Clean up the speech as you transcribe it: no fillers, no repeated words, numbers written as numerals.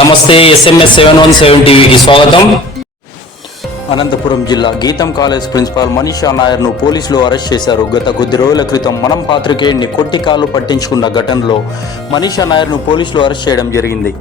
నమస్తే, SMS 717 టీవీకి స్వాగతం. అనంతపురం జిల్లా గీతం కాలేజ్ ప్రిన్సిపాల్ మనీషా నాయర్ను పోలీసులు అరెస్ట్ చేశారు. గత కొద్ది రోజుల క్రితం మనం పాత్రికేయుడిని కొట్టి కాళ్ళు పట్టించుకున్న ఘటనలో మనీషా నాయర్ను పోలీసులు అరెస్ట్ చేయడం జరిగింది.